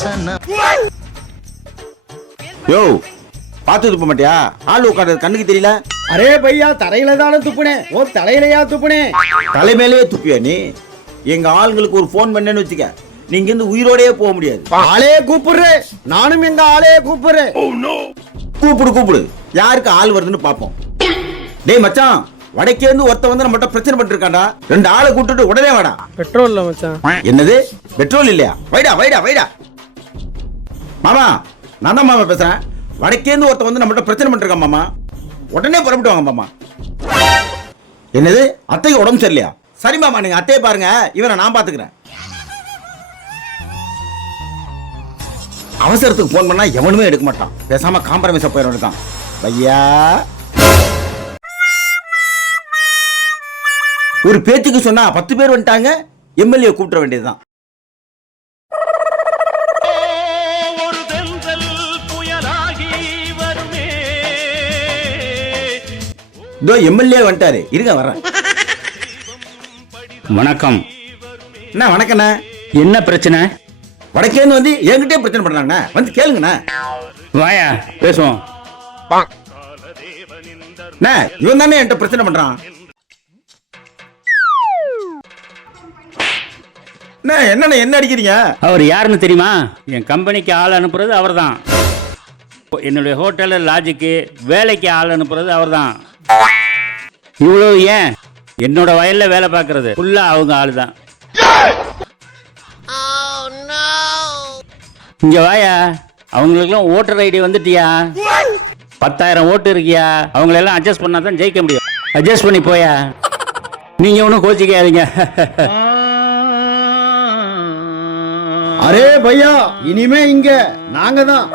சாசனம் யோ பார்த்து துப்ப மாட்டியா? ஆள் உட்கார்றது கண்ணுக்கு தெரியல. அரே பையா தரையில தானே துப்புனேன் ஓ தலையிலையா துப்புனேன் தலைமையிலேயே துப்பியா நீ? எங்க ஆளுங்களுக்கு ஒரு ஃபோன் பண்ணேன்னு வச்சுக்க. நீங்க இருந்து உயிரோடயே போக முடியாது. ஆளே கூப்பிடுறேன் நானும் எங்க ஆளே கூப்பிடுறேன் கூப்பிடு கூப்பிடு. யாருக்கு ஆள் வருதுன்னு பாப்போம் டேய் மச்சான் வடக்கே இருந்து ஒருத்த வந்து நம்மகிட்ட பிரச்சனை பண்ணிட்டு இருக்கான்டா ரெண்டு ஆளை கூட்டிட்டு உடனே வாடா. பெட்ரோல் இல்ல மச்சான். என்னது? பெட்ரோல் இல்லையா? வைடா வைடா வைடா. மாமா நான் தான் மாமா பேசுறேன். வடக்கேந்து ஒருத்தன் ஒருத்த வந்து நம்மகிட்ட பிரச்சனை பண்ணிட்டு மாமா. உடனே புறப்பட்டு வாங்க மாமா. என்னது? அத்தைக்கு உடம்பு சரியில்லையா? சரி மாமா நீங்க அத்தையை பாருங்க. இவனை நான் பாத்துக்கிறேன். அவசரத்துக்கு ஃபோன் பண்ணா எவனுமே எடுக்க மாட்டான். பேசாம காம்ப்ரமைஸ் போயிடும் இருக்கான் ஐயா ஒரு பேச்சுக்கு சொன்னா பத்து பேர் வந்துட்டாங்க. எம்எல்ஏ கூப்பிட வேண்டியதுதான். இதோ எம்எல்ஏ வந்துட்டாரு. இருங்க வர்றேன். வணக்கம். அண்ணா வணக்கண்ணே என்ன பிரச்சனை? வடக்கேந்து வந்து என்கிட்டயே பிரச்சனை பண்றாங்கண்ணே. வந்து கேளுங்கண்ணே. வாயா பேசுவோம். அண்ணே இவன் தானே என்கிட்ட பிரச்சனை பண்றான். அண்ணே என்னண்ணே என்ன அடிக்கிறீங்க? அவர் யாருன்னு தெரியுமா? என் கம்பெனிக்கு ஆள் அனுப்புறது அவர்தான். என்னுடைய ஹோட்டலில் லாஜிக்கு வேலைக்கு ஆள் அனுப்புறது அவர்தான். இவ்வளவு ஏன்? என்னோட வயல்ல வேலை பார்க்கறது. ஃபுல்லா அவங்க ஆள் தான் இங்க வாயா. அவங்களுக்கெல்லாம் ஓட்டர் ஐடி வந்துட்டியா? பத்தாயிரம் ஓட்டு இருக்கியா? அவங்களெல்லாம் அட்ஜஸ்ட் பண்ணா தான் ஜெயிக்க முடியும். அட்ஜஸ்ட் பண்ணி போயா. நீங்க ஒன்றும் கோச்சிக்காதீங்க. அரே பையா இனிமே இங்க நாங்க தான்